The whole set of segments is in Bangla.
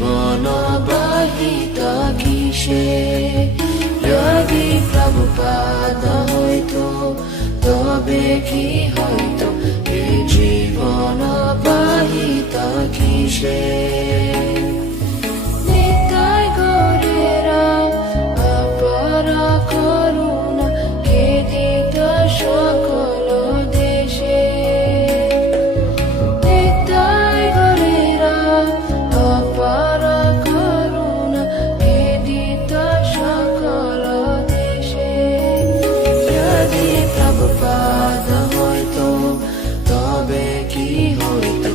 জীবন বাহিত কিসে যদি প্রভুপাদ হইতো তবে কি হইতো এই জীবন বাহিত কিসে নিতাই গৌরেরা অপরা করুণা কে দিত সকল দেশে নিতাই গৌরেরা অপরা করুণা কে দিত সকল দেশে যদি প্রভুপাদ হইতো তবে কি হইতো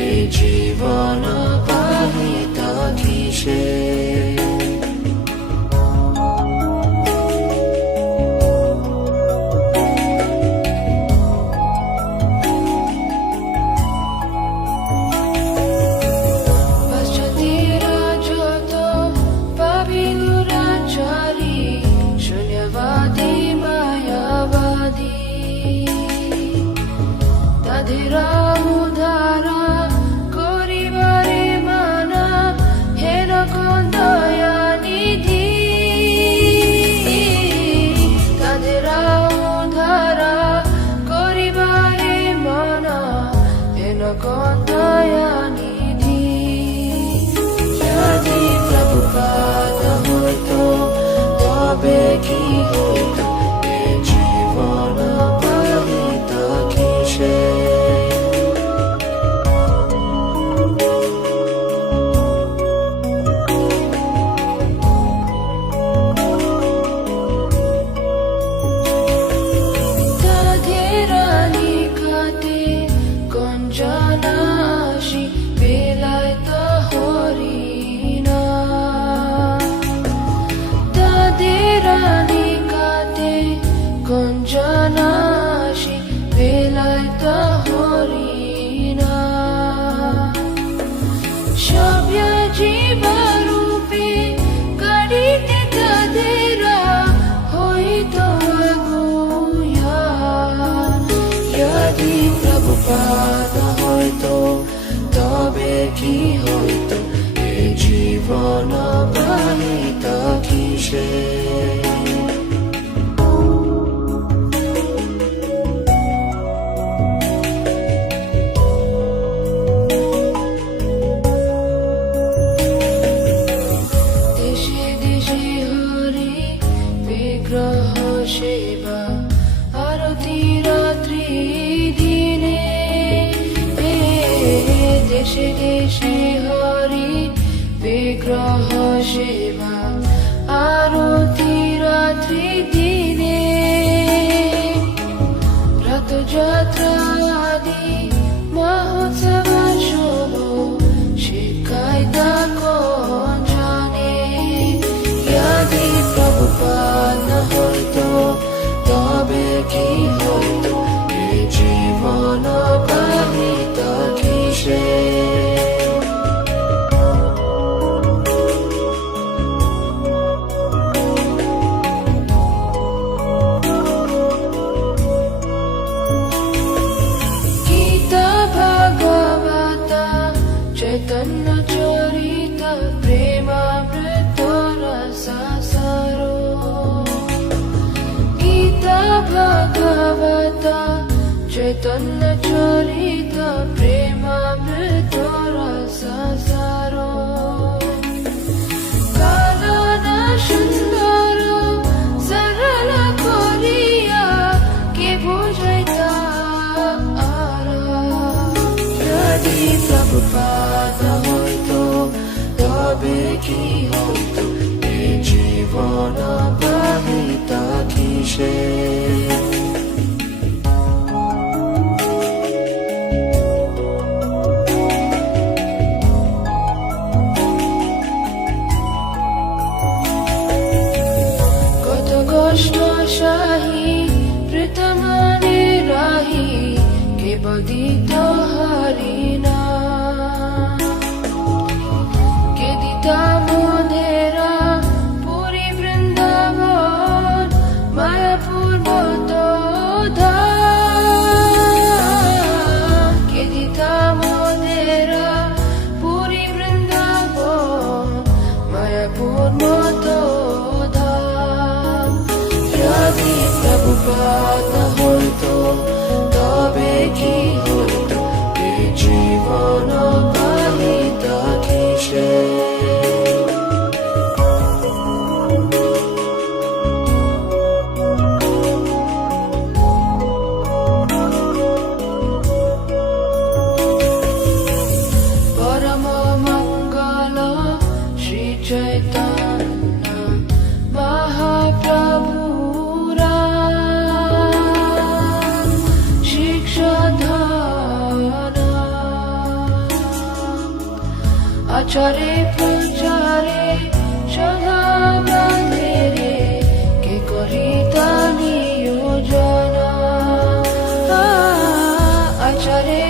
এই জীবন বাহিত কিসে তাদের উদ্ধারা করিবারে মানা হেরকম দয়া নিধি তাদের উদ্ধারা করিবারে মানা হেরকম দয়া নিধি যদি প্রভুপাদ হইতো তবে কি হইতো এই জীবন বাহিত কিসে জানাসি বেলায় তো হরিণা তাদের নিকাতে কোন জানাসি বেলায় তো হরিণা সভ্য জীবরূপে গাড়িতে তাদের হইতো আগুয়া যদি প্রভুপাদ হইতো তবে কি হইতো এই জীবন বাহিত কিসে দেশে দেশে হরি বিগ্রহ সেবা আরতি রাত্রি দিনে দেশে দেশে হরি বিগ্রহ সেবা আরতি রাত্রি দিনে রথযাত্রা আদি মহোৎসব শুভ শিখাই তা কোন জানে যদি প্রভুপাদ হইতো তবে কি হইতো এই জীবন বাহিত কিসে গীতা ভাগবত চৈতন্য চরিত প্রেমামৃত রসাসারো গীতা ভাগবত চৈতন্য চরিত প্রেমামৃত রসাসারো কানন সুন্দর সরল করিয়া কে বুঝাইতা যদি প্রভুপাদ হইতো তবে কি হইতো এই জীবন বাহিত কিসে কষ্ট শাহী প্রীতমনে রাহি কেবল দিত হরিণা কে দিতা মধেরা পুরী বৃন্দাবন মায়াপুর মতো প্রভুপাদ না হইতো তবে কি হইতো এই জীবন পালিত কিসে। পরম মঙ্গল শ্রী চৈতন্য মহাপ্রভুরা শিক্ষাধন আচারে প্রচারে সদা বাঁধেরে কে করিতা নিয়োজন আচারে